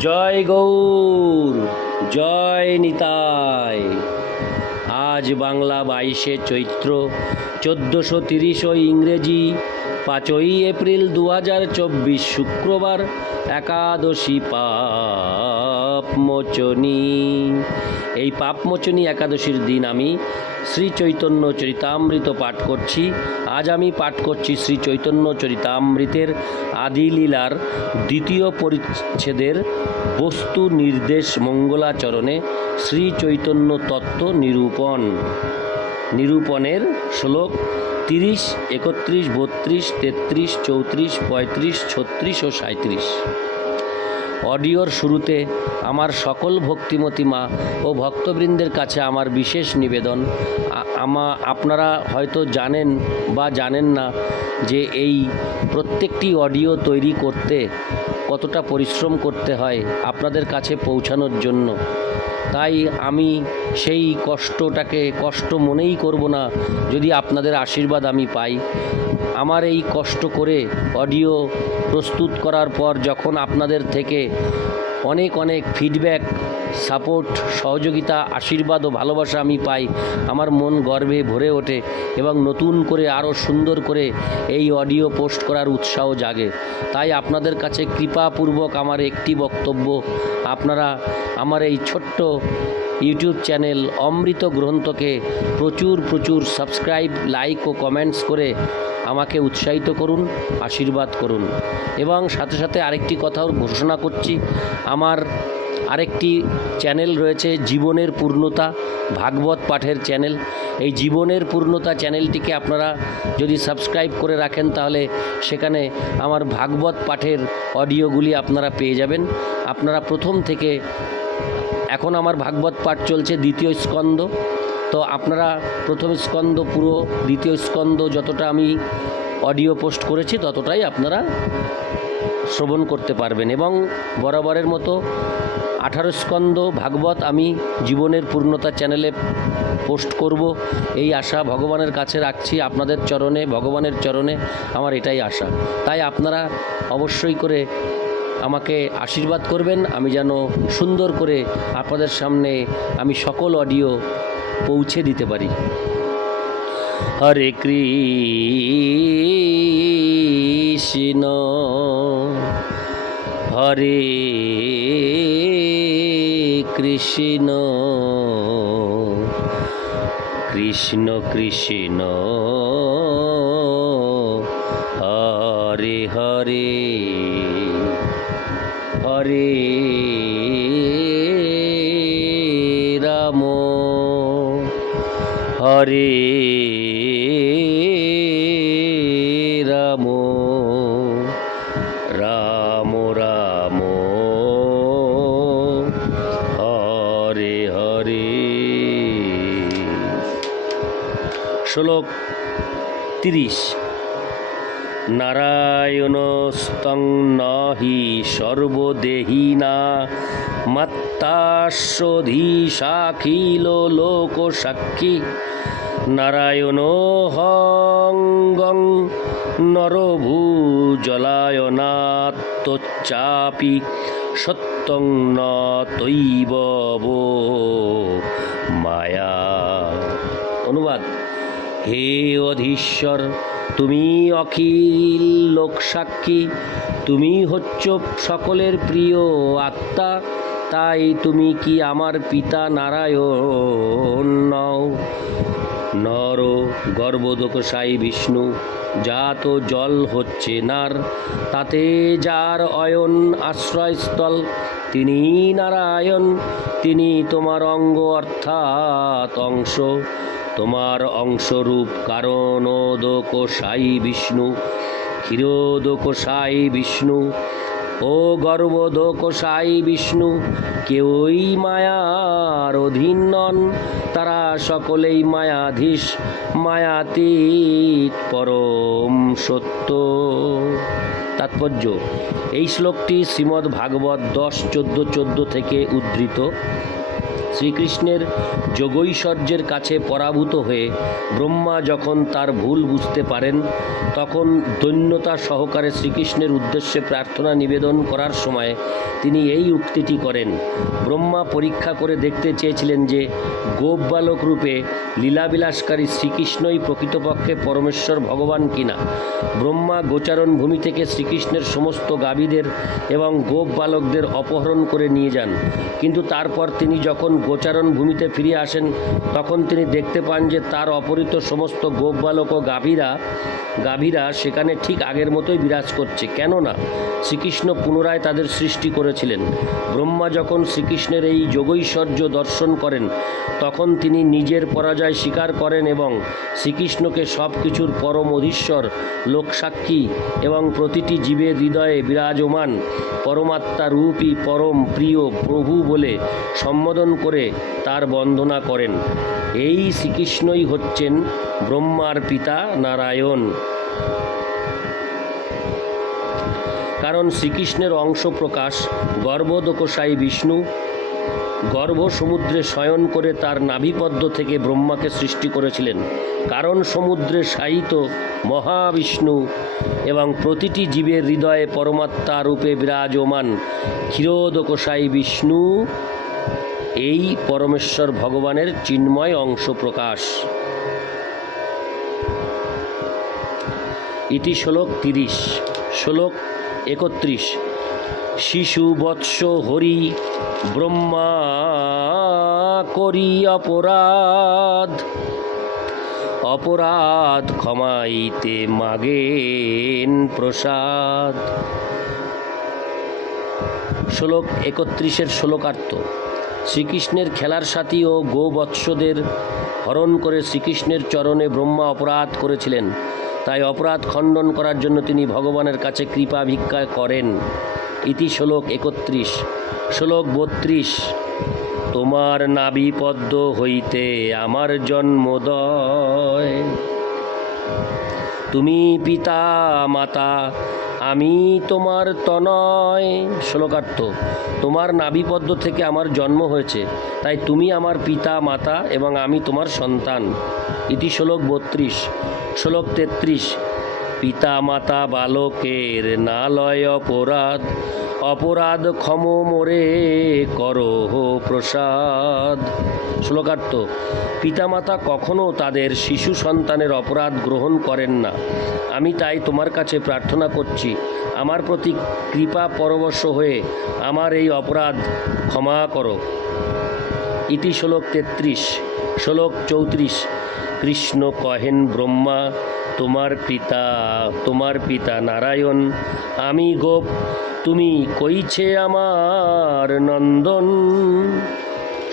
জয় গৌর, জয় নিতাই। আজ বাংলা বাইশে চৈত্র, চোদ্দোশো তিরিশ ইংরেজি, পাঁচই এপ্রিল দু হাজার চব্বিশ শুক্রবার, একাদশী পাপমোচনী। এই পাপমোচনী একাদশীর দিন আমি শ্রী চৈতন্য চরিতামৃত পাঠ করছি। আজ আমি পাঠ করছি শ্রী চৈতন্য চরিতামৃতের আদিলীলার দ্বিতীয় পরিচ্ছেদের বস্তু নির্দেশ মঙ্গলাচরণে শ্রী চৈতন্য তত্ত্ব নিরূপণ। নিরূপণের শ্লোক তিরিশ, একত্রিশ, বত্রিশ, তেত্রিশ, চৌত্রিশ, পঁয়ত্রিশ, ছত্রিশ ও সাঁত্রিশ অডিওর শুরুতে আমার সকল ভক্তিমতী মা ও ভক্তবৃন্দের কাছে আমার বিশেষ নিবেদন। আমা আপনারা হয়তো জানেন বা জানেন না যে এই প্রত্যেকটি অডিও তৈরি করতে কতটা পরিশ্রম করতে হয় আপনাদের কাছে পৌঁছানোর জন্য। তাই আমি সেই কষ্টটাকে, কষ্ট মনেই করব না, যদি আপনাদের আশীর্বাদ আমি পাই। আমার এই কষ্ট করে অডিও প্রস্তুত করার পর যখন আপনাদের থেকে অনেক অনেক ফিডব্যাক সাপোর্ট সহযোগিতা, আশীর্বাদ ও ভালোবাসা আমি পাই। আমার মন গর্বে ভরে ওঠে এবং নতুন করে আরও সুন্দর করে এই অডিও পোস্ট করার উৎসাহ জাগে। তাই আপনাদের কাছে কৃপাপূর্বক আমার একটি বক্তব্য। আপনারা আমার এই ছোট্ট ইউটিউব চ্যানেল অমৃত গ্রন্থকে প্রচুর প্রচুর সাবস্ক্রাইব লাইক ও কমেন্টস করে আমাকে উৎসাহিত করুন, আশীর্বাদ করুন। এবং সাথে সাথে আরেকটি কথাও ঘোষণা করছি, আমার আরেকটি চ্যানেল রয়েছে, জীবনের পূর্ণতা, ভাগবত পাঠের চ্যানেল। এই জীবনের পূর্ণতা চ্যানেলটিকে আপনারা যদি সাবস্ক্রাইব করে রাখেন, তাহলে সেখানে আমার ভাগবত পাঠের অডিওগুলি আপনারা পেয়ে যাবেন। আপনারা প্রথম থেকে এখন আমার ভাগবত পাঠ চলছে, দ্বিতীয় স্কন্দ তো আপনারা প্রথম স্কন্দ, পুরো দ্বিতীয় স্কন্দ যতটা আমি অডিও পোস্ট করেছি, ততটাই আপনারা শ্রবণ করতে পারবেন এবং বরাবরের মতো আঠারো স্কন্দ ভাগবত আমি জীবনের পূর্ণতা চ্যানেলে পোস্ট করব। এই আশা ভগবানের কাছে রাখছি, আপনাদের চরণে, ভগবানের চরণে আমার এটাই আশা। তাই আপনারা অবশ্যই করে আমাকে আশীর্বাদ করবেন, আমি যেন সুন্দর করে আপনাদের সামনে আমি সকল অডিও পৌঁছে দিতে পারি। হরে কৃষ্ণ হরে কৃষ্ণ কৃষ্ণ কৃষ্ণ হরে হরে হরে হরে রাম রাম রাম হরে হরে। শ্লোক তিরিশ। নারায়ণস্তং নহি সর্বদেহিনা মাত্তাস্বধীশাখিল লোক সাক্ষী নারায়ণ হঙ্গং নরভূজলায়নাত্মচাপি সত্যং ন মায়া। অনুবাদ, হে অধীশ্বর, তুমি অখিল লোকসাক্ষী, তুমি হচ্ছ সকলের প্রিয় আত্মা, তাই তুমি কি আমার পিতা নারায়ণ নও? নর গর্ভদোকসাই বিষ্ণু জাত জল হচ্ছে নার, তাতে যার অয়ন আশ্রয়স্থল তিনি নারায়ণ তিনি তোমার অঙ্গ অর্থাৎ অংশ। তোমার অংশরূপ কারণ দোকসাই বিষ্ণু, ক্ষীরোদোকসাই বিষ্ণু ও গর্ভদোকসাই বিষ্ণু, কেউই মায়ার অধীন নন। তারা সকলেই মায়াধীশ, মায়াতীত, পরম সত্য। তাৎপর্য, এই শ্লোকটি শ্রীমদ্ ভাগবত দশ, চোদ্দ চোদ্দ থেকে উদ্ধৃত। শ্রীকৃষ্ণের যোগৈশ্বর্যের কাছে পরাভূত হয়ে ব্রহ্মা যখন তার ভুল বুঝতে পারেন, তখন দৈন্যতা সহকারে শ্রীকৃষ্ণের উদ্দেশ্যে প্রার্থনা নিবেদন করার সময় তিনি এই উক্তিটি করেন। ব্রহ্মা পরীক্ষা করে দেখতে চেয়েছিলেন যে গোপ বালক রূপে লীলাবিলাসকারী শ্রীকৃষ্ণই প্রকৃতপক্ষে পরমেশ্বর ভগবান কিনা। ব্রহ্মা গোচারণ ভূমি থেকে শ্রীকৃষ্ণের সমস্ত গাভীদের এবং গোপ বালকদের অপহরণ করে নিয়ে যান। কিন্তু তারপর তিনি যখন গোচারণ ভূমিতে ফিরে আসেন, তখন তিনি দেখতে পান যে তার অপহৃত সমস্ত গোপ বালক ও গাভীরা গাভীরা সেখানে ঠিক আগের মতোই বিরাজ করছে। কেননা, শ্রীকৃষ্ণ পুনরায় তাদের সৃষ্টি করেছিলেন। ব্রহ্মা যখন শ্রীকৃষ্ণের এই যোগৈশ্বর্য দর্শন করেন, তখন তিনি নিজের পরাজয় স্বীকার করেন এবং শ্রীকৃষ্ণকে সব কিছুর পরম অধীশ্বর, লোকসাক্ষী এবং প্রতিটি জীবের হৃদয়ে বিরাজমান পরমাত্মা রূপী পরম প্রিয় প্রভু বলে সম্বোধন করে তার বন্দনা করেন। এই শ্রীকৃষ্ণই হচ্ছেন ব্রহ্মার পিতা নারায়ণ। কারণ শ্রীকৃষ্ণের অংশ প্রকাশ গর্ভদোকসাই বিষ্ণু গর্ভ সমুদ্রে শয়ন করে তার নাভিপদ্ম থেকে ব্রহ্মাকে সৃষ্টি করেছিলেন। কারণ সমুদ্রে শায়িত মহাবিষ্ণু এবং প্রতিটি জীবের হৃদয়ে পরমাত্মা রূপে বিরাজমান ক্ষীরোদকসাই বিষ্ণু এই পরমেশ্বর ভগবানের চিন্ময় অংশ প্রকাশ। ইতি শ্লোক তিরিশ, শ্লোক একত্রিশ। শিশু বৎস হরি ব্রহ্মা করি অপরাধ অপরাধ ক্ষমাইতে মাগেন প্রসাদ। শ্লোক একত্রিশের শ্লোকার্থ। শ্রীকৃষ্ণের খেলার সাথী ও গোবৎসদের হরণ করে শ্রীকৃষ্ণের চরণে ব্রহ্মা অপরাধ করেছিলেন। তাই অপরাধ খণ্ডন করার জন্য তিনি ভগবানের কাছে কৃপা ভিক্ষা করেন। ইতি শ্লোক একত্রিশ। শ্লোক বত্রিশ। তোমার নাভি পদ্ম হইতে আমার জন্মদয়। তুমি পিতা, মাতা আমি তোমার তনয়। শ্লোকার্থ, তোমার নাভিপদ্ম থেকে আমার জন্ম হয়েছে, তাই তুমি আমার পিতা, মাতা এবং আমি তোমার সন্তান। ইতি শ্লোক বত্রিশ, শ্লোক তেত্রিশ, পিতা, মাতা, বালকের না লয় অপরাধ অপরাধ ক্ষম মোরে করো প্রসাদ। শ্লোকার্থ, পিতামাতা কখনো তাদের শিশু সন্তানের অপরাধ গ্রহণ করেন না। আমি তাই তোমার কাছে প্রার্থনা করছি, আমার প্রতি কৃপা পরবশ হয়ে আমার এই অপরাধ ক্ষমা করো। ইতি শ্লোক তেত্রিশ, শ্লোক চৌত্রিশ, কৃষ্ণ কহেন ব্রহ্মা, তোমার পিতা তোমার পিতা নারায়ণ, আমি গোপ তুমি কইছে আমার নন্দন।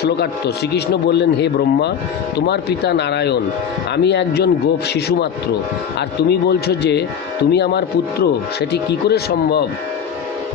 শ্লোকার্থ, শ্রীকৃষ্ণ বললেন, হে ব্রহ্মা, তোমার পিতা নারায়ণ, আমি একজন গোপ শিশু মাত্র। আর তুমি বলছো যে, তুমি আমার পুত্র, সেটি কি করে সম্ভব?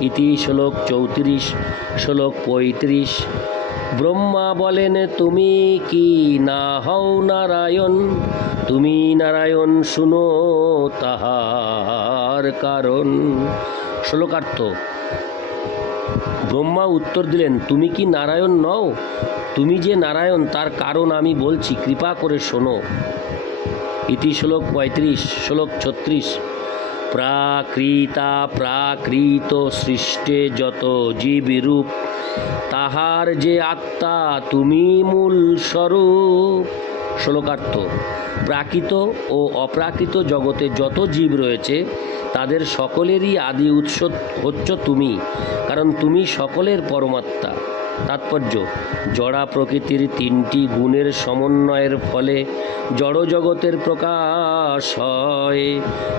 ইতি শ্লোক চৌত্রিশ, শ্লোক পঁয়ত্রিশ। ব্রহ্মা বলেন, তুমি কি না হও নারায়ণ? তুমি নারায়ণ, শুনো তাহার কারণ। শ্লোকার্থ ব্রহ্মা উত্তর দিলেন, তুমি কি নারায়ণ নও? তুমি যে নারায়ণ, তার কারণ আমি বলছি, কৃপা করে শোনো। ইতি শ্লোক পঁয়ত্রিশ, শ্লোক ছত্রিশ। প্রাকৃতা প্রাকৃত সৃষ্টে যত জীবরূপ, তাহার যে আত্মা তুমি মূল স্বরূপ শ্লোকার্থ, প্রাকৃত ও অপ্রাকৃত জগতে যত জীব রয়েছে, তাদের সকলেরই আদি উৎস হচ্ছ তুমি, কারণ তুমি সকলের পরমাত্মা। তাৎপর্য, জড়া প্রকৃতির তিনটি গুণের সমন্বয়ের ফলে জড় জগতের প্রকাশ হয়।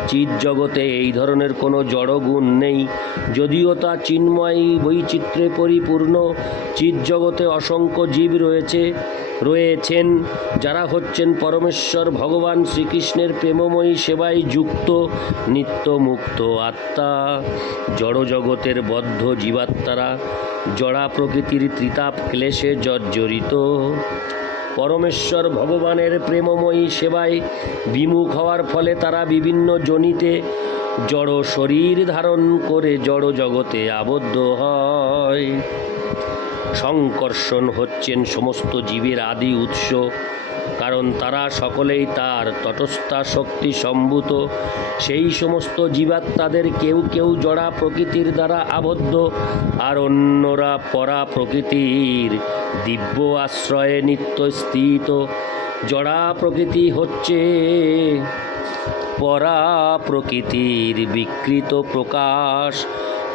চিৎ জগতে এই ধরনের কোনো জড় গুণ নেই, যদিও তা চিন্ময় বৈচিত্র্যে পরিপূর্ণ। চিৎ জগতে অসংখ্য জীব রয়েছে রয়েছেন, যারা হচ্ছেন পরমেশ্বর, ভগবান শ্রীকৃষ্ণের প্রেমময়ী সেবায় যুক্ত নিত্য মুক্ত আত্মা, জড় জগতের বদ্ধ জীবাত্মারা, জড়া প্রকৃতির ত্রিতাপ ক্লেশে জর্জরিত। পরমেশ্বর ভগবানের প্রেমময়ী সেবায় বিমুখ হওয়ার ফলে তারা বিভিন্ন জনিতে জড় শরীর ধারণ করে জড় জগতে আবদ্ধ হয়। সংকর্ষণ হচ্ছেন সমস্ত জীবের আদি উৎস, কারণ তারা সকলেই তার তটস্থা শক্তি সম্ভূত। সেই সমস্ত জীবাত্মাদের কেউ কেউ জড়া প্রকৃতির দ্বারা আবদ্ধ, আর অন্যরা পরা প্রকৃতির দিব্য আশ্রয়ে নিত্য স্থিত। জড়া প্রকৃতি হচ্ছে পরা প্রকৃতির বিকৃত প্রকাশ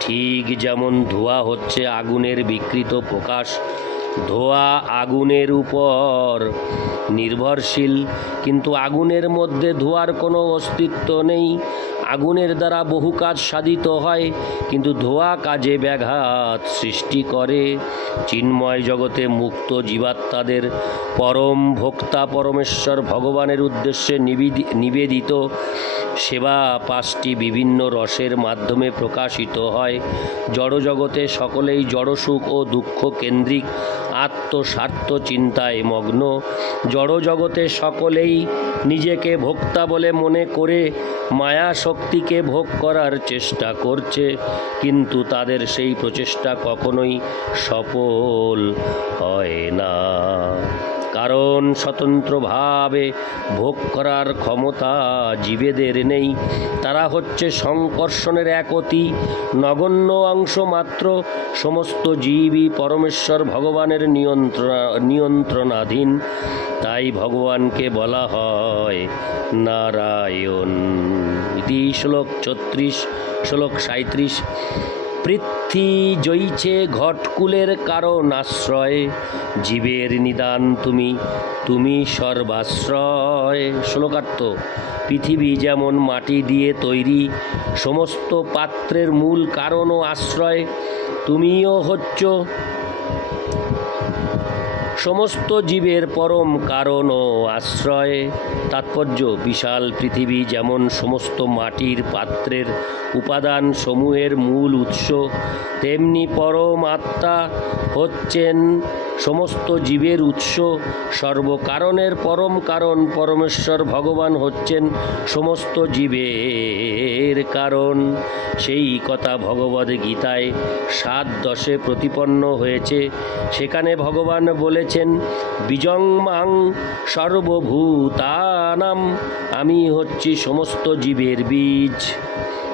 ঠিক যেমন ধোয়া হচ্ছে আগুনের বিকৃত প্রকাশ, ধোয়া আগুনের উপর নির্ভরশীল। কিন্তু আগুনের মধ্যে ধোয়ার কোনো অস্তিত্ব নেই। আগুনের দ্বারা বহু কাজ সাধিত হয়, কিন্তু ধোঁয়া কাজে ব্যাঘাত সৃষ্টি করে। চিন্ময় জগতে মুক্ত জীবাত্মাদের পরম ভোক্তা পরমেশ্বর ভগবানের উদ্দেশ্যে নিবেদি- নিবেদিত সেবা পাঁচটি বিভিন্ন রসের মাধ্যমে প্রকাশিত হয়। জড়জগতে সকলেই জড়সুখ ও দুঃখ কেন্দ্রিক আত্মস্বার্থ চিন্তায় মগ্ন। জড়জগতে সকলেই নিজেকে ভোক্তা বলে মনে করে মায়া শক্তিকে ভোগ করার চেষ্টা করছে। কিন্তু তাদের সেই প্রচেষ্টা কখনোই সফল হয় না। কারণ স্বতন্ত্রভাবে ভোগ করার ক্ষমতা জীবেদের নেই। তারা হচ্ছে সংকর্ষণের এক অতি নগণ্য অংশ মাত্র। সমস্ত জীবই পরমেশ্বর ভগবানের নিয়ন্ত্রণ, নিয়ন্ত্রণাধীন। তাই ভগবানকে বলা হয় নারায়ণ। ইতি শ্লোক ছত্রিশ, শ্লোক সাঁত্রিশ পৃথ্বী জয়ীছে ঘটকুলের কারণ আশ্রয়। জীবের নিদান তুমি তুমি সর্বাশ্রয়। শ্লোকার্থ, পৃথিবী যেমন মাটি দিয়ে তৈরি, সমস্ত পাত্রের মূল কারণ ও আশ্রয় তুমিও হচ্ছ। সমস্ত জীবের পরম কারণ ও আশ্রয়। তাৎপর্য, বিশাল পৃথিবী যেমন সমস্ত মাটির পাত্রের উপাদান সমূহের মূল উৎস। তেমনি পরম আত্মা হচ্ছেন সমস্ত জীবের উৎস। সর্বকারণের পরম কারণ পরমেশ্বর ভগবান হচ্ছেন সমস্ত জীবের কারণ। সেই কথা ভগবদ গীতায় সাত দশে প্রতিপন্ন হয়েছে। সেখানে ভগবান বলেছেন বিজং মাং সর্বভূতানাম, আমি হচ্ছি সমস্ত জীবের বীজ।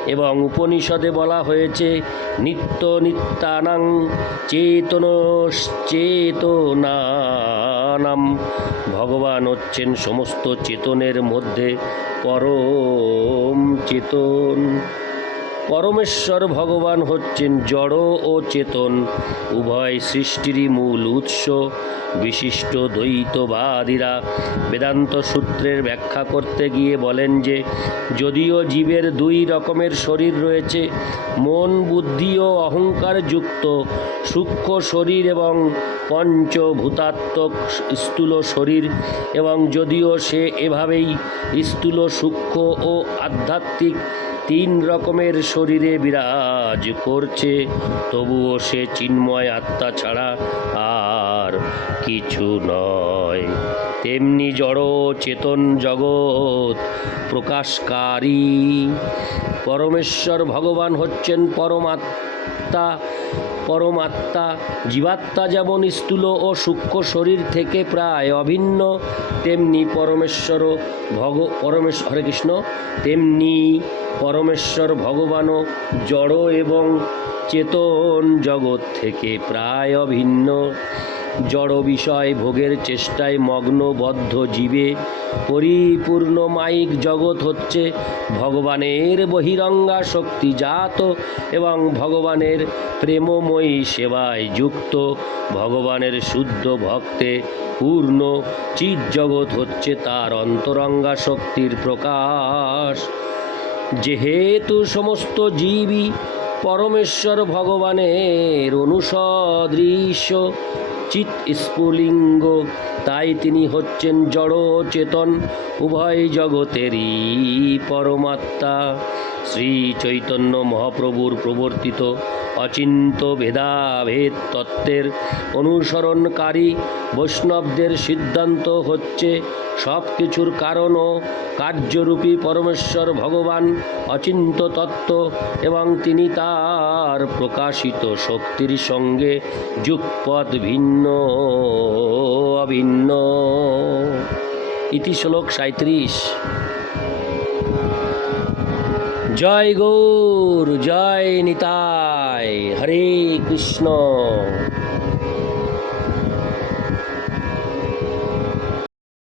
এবং উপনিষদে বলা হয়েছে, নিত্য নিত্যানাং চেতন চেতনানাম ভগবান হচ্ছেন সমস্ত চেতনের মধ্যে পরম চেতন। পরমেশ্বর ভগবান হচ্ছেন জড় ও চেতন। উভয় সৃষ্টিরই মূল উৎস। বিশিষ্ট দ্বৈতবাদীরা বেদান্ত সূত্রের ব্যাখ্যা করতে গিয়ে বলেন যে, যদিও জীবের দুই রকমের শরীর রয়েছে, মন, বুদ্ধি ও অহংকার যুক্ত, সূক্ষ্ম শরীর এবং পঞ্চভূতাত্মক স্থূল শরীর, এবং যদিও সে এভাবেই স্থূল সূক্ষ্ম ও আধ্যাত্মিক তিন রকমের শরীরে বিরাজ করছে তবুও সে চিন্ময় আত্মা ছাড়া আর কিছু নয়। তেমনি জড় চেতন জগৎ প্রকাশকারী। পরমেশ্বর ভগবান হচ্ছেন পরমাত্মা। পরমাত্মা জীবাত্মা যেমন স্থূল ও সূক্ষ্ম শরীর থেকে প্রায় অভিন্ন, তেমনি পরমেশ্বর ভগ পরমেশ্বর হরে কৃষ্ণ, তেমনি পরমেশ্বর ভগবানও জড় এবং চেতন জগৎ থেকে প্রায় অভিন্ন। জড় বিষয় ভোগের চেষ্টায় মগ্নবদ্ধ জীবে পরিপূর্ণ মাইক জগৎ হচ্ছে ভগবানের বহিরঙ্গা শক্তি জাত এবং ভগবানের প্রেমময়ী সেবায় যুক্ত। ভগবানের শুদ্ধ ভক্তে পূর্ণ চিৎ জগৎ হচ্ছে তার অন্তরঙ্গা শক্তির প্রকাশ। যেহেতু সমস্ত জীবই পরমেশ্বর ভগবানের অনুসদৃশ্য চিৎ স্ফুলিঙ্গ তাই তিনি হচ্ছেন জড় চেতন উভয় জগতেরই পরমাত্মা। শ্রী চৈতন্য মহাপ্রভুর প্রবর্তিত অচিন্ত ভেদাভেদ তত্ত্বের অনুসরণকারী বৈষ্ণবদের সিদ্ধান্ত হচ্ছে সব কিছুর কারণ ও কার্যরূপী পরমেশ্বর ভগবান অচিন্ত তত্ত্ব এবং তিনি তার প্রকাশিত শক্তির সঙ্গে যুগপথ ভিন্ন অভিন্ন। ইতি শ্লোক সাঁত্রিশ জয় গৌর জয় নিতাই হরে কৃষ্ণ।